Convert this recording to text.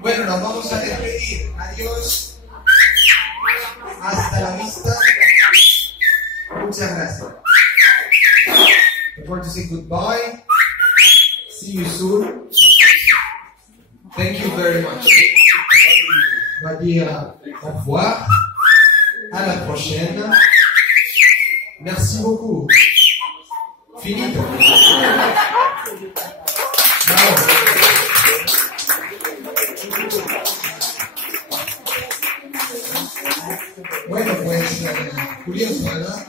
Bueno, nos vamos a despedir. Adiós. Hasta la vista. Muchas gracias. I'm going to say goodbye. See you soon. Thank you very much. On va dire au revoir. À la prochaine. Merci beaucoup. Finito. Bravo. Bueno, pues curioso, ¿verdad?